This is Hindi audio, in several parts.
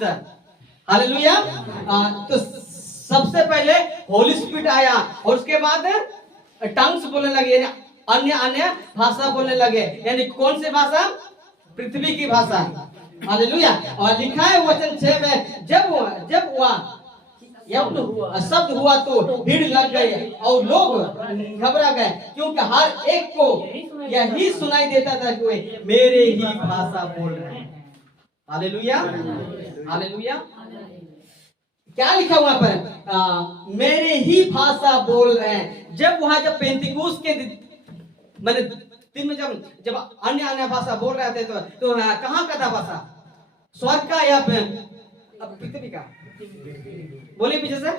शुद्ध। हालेलुया। तो सबसे पहले होली स्पिरिट आया और उसके बाद टंग्स बोलने लगे, यानी अन्य अन्य भाषा बोलने लगे। यानी कौन सी भाषा? पृथ्वी की भाषा। हालेलुया। और लिखा है वचन 6 में, जब वह शब्द हुआ तो भीड़ लग गई और लोग घबरा गए, क्योंकि हर एक को यही सुनाई देता था कि वे मेरे ही भाषा बोल रहे हैं। Hallelujah, hallelujah. क्या लिखा हुआ पर? मेरे ही भाषा बोल रहे हैं। जब पेंतिकुस्त के मैंने दिन में जब अन्य अन्य भाषा बोल रहे थे तो कहाँ का था भाषा? स्वर्ग का या पृथ्वी का? बोलिए पीछे से।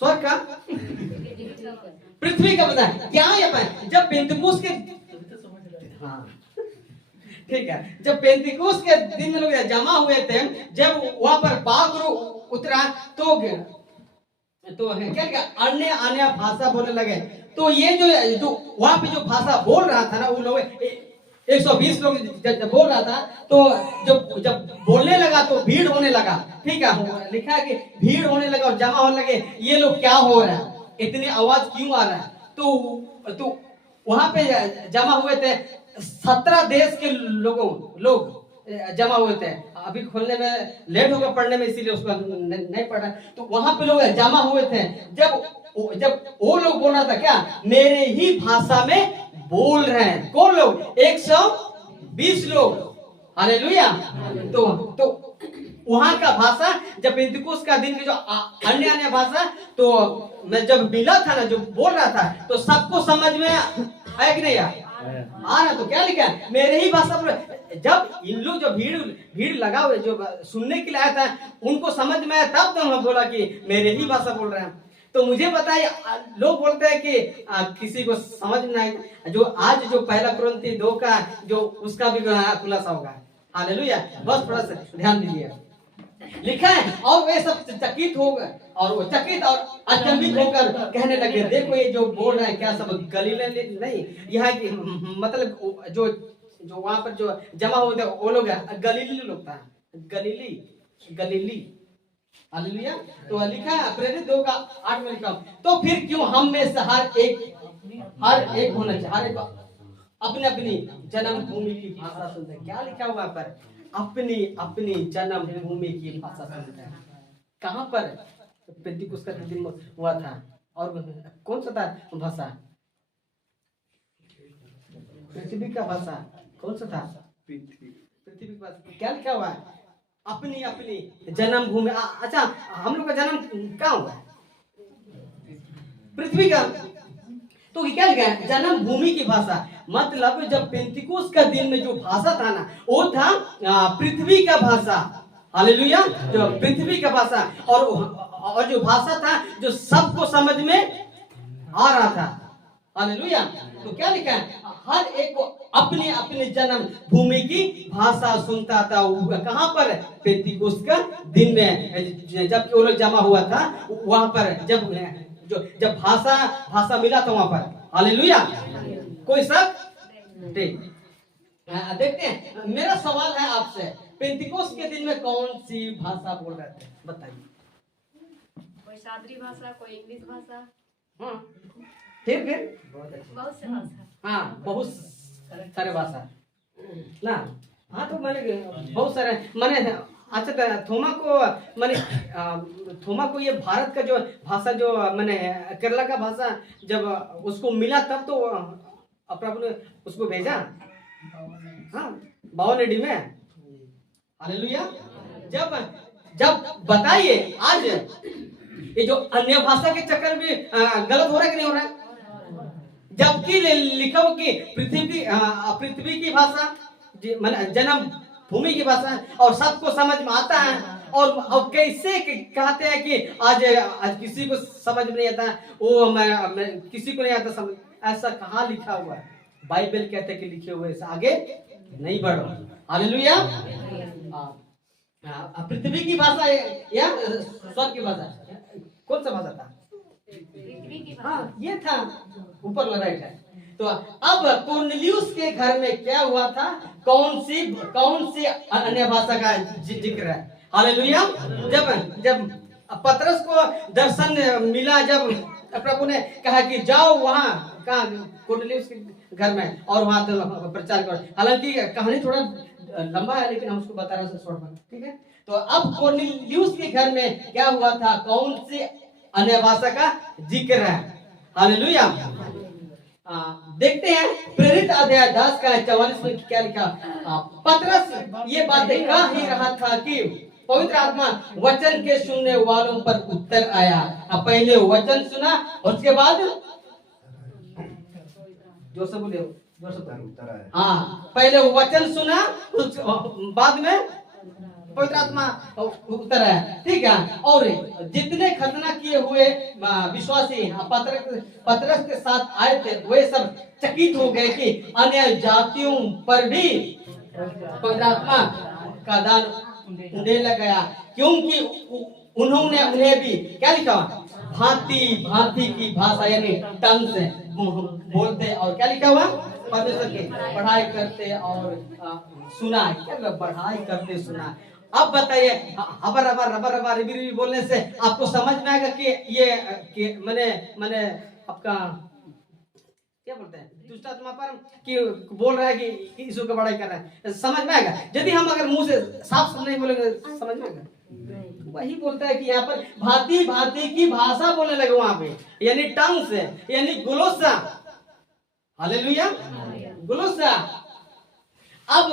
स्वर्ग का, पृथ्वी का पता है क्या है? जब पेंतिकुस्त के, हाँ ठीक है, जब पेंतिकुस्त के दिन में लोग जमा हुए थे, जब वहां पर बाग उतरा तो क्या अन्य अन्य भाषा बोलने लगे। तो ये जो वहां पे जो भाषा बोल रहा था ना, वो लोग 120 लोग जब बोल रहा था, तो जब बोलने लगा तो भीड़ होने लगा। ठीक है, लिखा है कि भीड़ होने लगा और जमा होने लगे, ये लोग क्या हो रहा है, इतनी आवाज क्यों आ रहा है? तो वहां पे जमा हुए थे 17 देश के लोग जमा हुए थे। अभी खोलने में लेट होगा पढ़ने में, इसीलिए उसको नहीं पढ़ा। तो वहां पे लोग जमा हुए थे। जब वो लोग बोल रहा था क्या, मेरे ही भाषा में बोल रहे हैं। कौन लोग? 120 लोग। हालेलुया। तो वहां का भाषा, जब पेंतिकुस्त का दिन की जो अन्य अन्य भाषा, तो मैं जब मिला था ना, जो बोल रहा था, तो सबको समझ में आया कि नहीं आया? ना। तो क्या लिखा है? मेरे ही भाषा बोल। जब इन लोग जो भीड़ लगा हुए जो सुनने के लिए आया था, उनको समझ में आया, तब तो उन्होंने बोला कि मेरे ही भाषा बोल रहे हैं। तो मुझे बताइए, लोग बोलते हैं कि किसी को समझ में नहीं। जो आज जो पहला कुरिन्थी 2 का जो उसका भी खुलासा होगा। हालेलुया। बस थोड़ा सा ध्यान दीजिए। लिखा है, और वे सब चकित हो गए, और वो चकित और अचंभित होकर कहने लगे, देखो ये जो बोल रहे हैं क्या सब गलीले नहीं? यहाँ की मतलब जो वहां पर जो जमा हुए थे वो लोग गलीली लोग था। गलीली। हालेलुया। तो लिखा है प्रेरित 2 का 8 में लिखा, तो फिर क्यों हम में से हर एक होना चाहिए, हर एक अपनी अपनी जन्मभूमि की भाषा सुनते हैं। क्या लिखा हुआ पर? अपनी जन्मभूमि की भाषा सुनते हैं। कहाँ पर? पेंतिकुस्त का दिन हुआ था, और कौन सा था भाषा? पृथ्वी का भाषा। कौन सा था? पृथ्वी की भाषा। क्या लिखा हुआ है? अपनी जन्मभूमि। अच्छा, हम लोग का जन्म कहाँ हुआ? पृथ्वी का। तो क्या लिखा है? जन्मभूमि की भाषा। मतलब जब पेंतिकुस्त का दिन में जो भाषा था ना, वो था पृथ्वी का भाषा। हालेलुया। जो पृथ्वी का भाषा, और जो भाषा था जो सबको समझ में आ रहा था। हालेलुया। तो क्या लिखा है? हर एक को अपनी अपनी जन्म भूमि की भाषा सुनता था। कहां पर? पेंतिकुस्त का दिन में, जब वो लोग जमा हुआ था वहां पर, जब भाषा मिला था वहां पर। हालेलुया। कोई शक? ठीक। देखते हैं, मेरा सवाल है आपसे, पेंतिकुस्त के दिन में कौन सी भाषा बोल रहे थे? बताइए। कोई सादरी भाषा, कोई इंग्लिश भाषा। हाँ, फिर बहुत से भाषा। हाँ, बहुत सारे भाषा ना। हाँ, तो मैंने बहुत सारे मैंने। अच्छा, थोमा को ये भारत का जो भाषा, जो मैंने केरला का भाषा जब उसको मिला, तब तो अपना उसको भेजा। हाँ, 52 AD में। हालेलुया। जब बताइए, आज ये जो अन्य भाषा के चक्कर में गलत हो रहा है कि नहीं हो रहा है? जबकि लिखा हो कि पृथ्वी की भाषा, जन्म भूमि की भाषा, और सबको समझ में आता है। और कैसे कहते हैं कि आज किसी को समझ में नहीं आता, वो मैं किसी को नहीं आता समझ? ऐसा कहाँ लिखा हुआ है? बाइबल कहते हैं कि लिखे हुए से आगे नहीं बढ़ो। हालेलुया। पृथ्वी की भाषा या स्वर्ग की भाषा? कौन सा भाषा था? हाँ, ये था ऊपर वाला है। तो अब कुरनेलियुस के घर में क्या हुआ था? कौन सी अन्य भाषा का जिक्र है? हालेलुया। जब पतरस को दर्शन मिला, जब प्रभु ने कहा कि जाओ वहां, कहा कुरनेलियुस के घर में, और वहां तो प्रचार करो। हालांकि कहानी थोड़ा लंबा है, लेकिन हम उसको बता रहे हैं शॉर्ट में, ठीक है। तो अब कुरनेलियुस के घर में क्या हुआ था? कौन सी अन्य भाषा का जिक्र है? हालेलुया। देखते हैं प्रेरित अध्याय 10 का 44 में क्या लिखा। पतरस ये बातें कह ही रहा था कि पवित्र आत्मा वचन के सुनने वालों पर उत्तर आया। अब पहले वचन सुना, उसके बाद जोर से बोले, जोर से उत्तर आया। हाँ, पहले वचन सुना, बाद में पवित्र आत्मा उत्तर आया, ठीक है। और जितने खतना किए हुए विश्वासी पतरस के साथ आए थे, वे सब चकित हो गए कि अन्य जातियों पर भी पवित्र आत्मा का दान देने गया, क्योंकि उन्होंने उन्हें भी क्या लिखा? भांति भांति की भाषा यानी टंग से बोलते, और क्या लिखा हुआ? परमेश्वर की पढ़ाई करते और सुना। क्या पढ़ाई करते सुना? अब बताइए, हबर हबर रबर रबर रिबी बोलने से आपको समझ में आएगा कि मैंने आपका क्या बोलते हैं, दुष्ट आत्मा पर कि बोल रहा है कि यीशु की बड़ाई कर रहा है? समझ में आएगा? यदि हम अगर मुंह से साफ नहीं बोलेंगे, समझ में आएगा? वही बोलता है कि यहाँ पर भांति भांति की भाषा बोलने लगे वहां पे, यानी टंग से, यानी गुलोसा। हालेलुया, गुलोसा। अब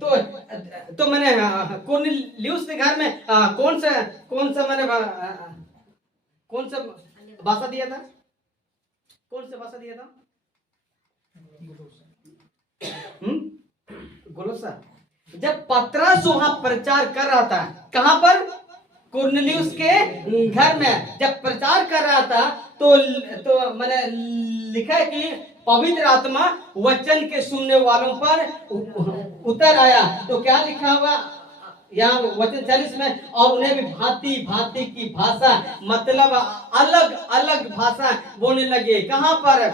तो मैंने कुरनेलियुस के घर में कौन सा मैंने कौन सा भाषा दिया था? कौन सा भाषा दिया था? गुलोसा। जब पतरस वहां प्रचार कर रहा था, कहां पर? कुरनेलियुस के घर में जब प्रचार कर रहा था, तो मैंने लिखा है कि पवित्र आत्मा वचन के सुनने वालों पर उतर आया। तो क्या लिखा हुआ यहाँ वचन 40 में? और उन्हें भी भांति भांति की भाषा, मतलब अलग अलग भाषा बोलने लगे। कहां पर?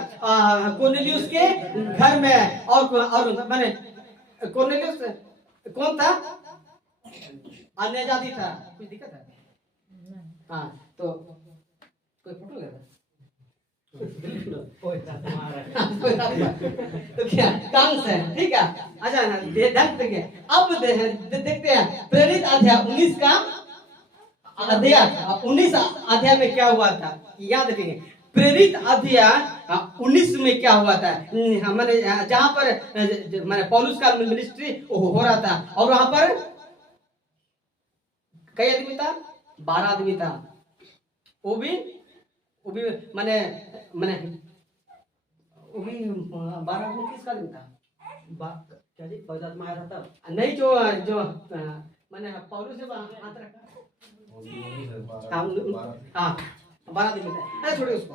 कुरनेलियुस के घर में। और मैंने कुरनेलियुस कौन था? अन्य जाति था। कुछ दिक्कत है? हाँ, तो कोई फोटो लगा तो क्या टंग्स है, ठीक है। अच्छा, ध्यान देखिए। अब देखते हैं प्रेरित अध्याय 19 का अध्याय 19 अध्याय में क्या हुआ था, याद रखेंगे। प्रेरित अध्याय 19 में क्या हुआ था? मैंने जहां पर मैंने पौलुस का मिनिस्ट्री हो रहा था, और वहां पर कई आदमी था? 12 आदमी था। वो भी मैंने वो भी 12 आदमी किसका दिन था? क्या जी? पवित्र आत्मा आया था तब? नहीं, जो मैंने पौलुस से हाथ रखा। हाँ, 12 दिन था। छोड़िए उसको।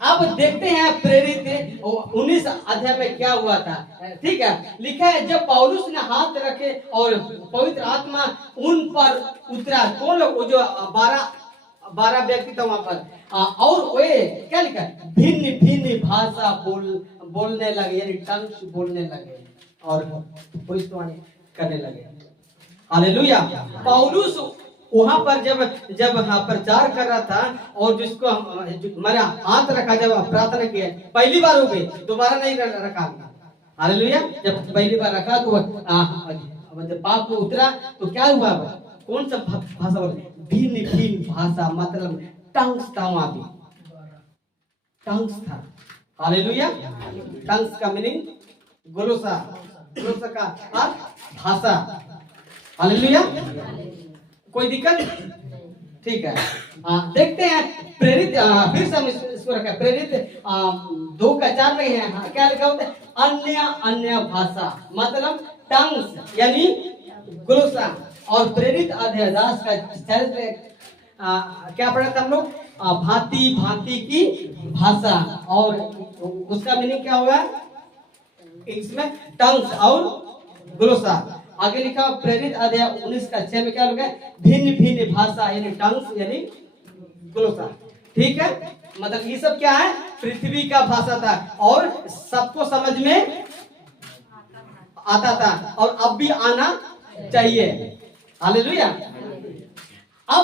अब देखते हैं प्रेरित 19 अध्याय में क्या हुआ था, ठीक है। लिखा है, जब पौलुस ने हाथ रखे और पवित्र आत्मा उन पर उतरा। कौन लोग? जो 12 व्यक्ति था वहां पर। और वे क्या लिखा? भिन्न भिन्न भाषा बोलने लगे, यानी टंग्स बोलने लगे और भविष्यवाणी करने लगे। हालेलुया। पौलुस वहां पर जब प्रचार कर रहा था, और जिसको मेरा हाथ रखा, जब प्रार्थना किया, पहली बार हो गई, दोबारा नहीं रखा। हालेलुया। जब पहली बार रखा तो जब पाप में उतरा तो क्या हुआ? कौन सा भाषा बोले? भिन्न भिन्न भाषा, मतलब टंग्स था वहां भी, टंग्स था। हालेलुया। टंग्स का मीनिंग गुलोसा का अर्थ भाषा। हालेलुया। कोई दिक्कत? ठीक है। देखते हैं प्रेरित, फिर से हम इसको रखा। प्रेरित 2 का 4 में है, क्या लिखा होता है? अन्य भाषा, मतलब टंग्स यानी गुलोसा। और प्रेरित अध्याय 10 का 40 में क्या पढ़ा था हम लोग? भांति भांति की भाषा, और उसका मीनिंग क्या होगा इसमें? टंग्स और गुलोसा। आगे लिखा प्रेरित अध्याय 19 का 6 में क्या लिखा है? भिन्न भिन्न भाषा, यानी टंग्स यानी गुलोसा, ठीक है। मतलब ये सब क्या है, पृथ्वी का भाषा था और सबको समझ में आता था और अब भी आना चाहिए। हालेलुया।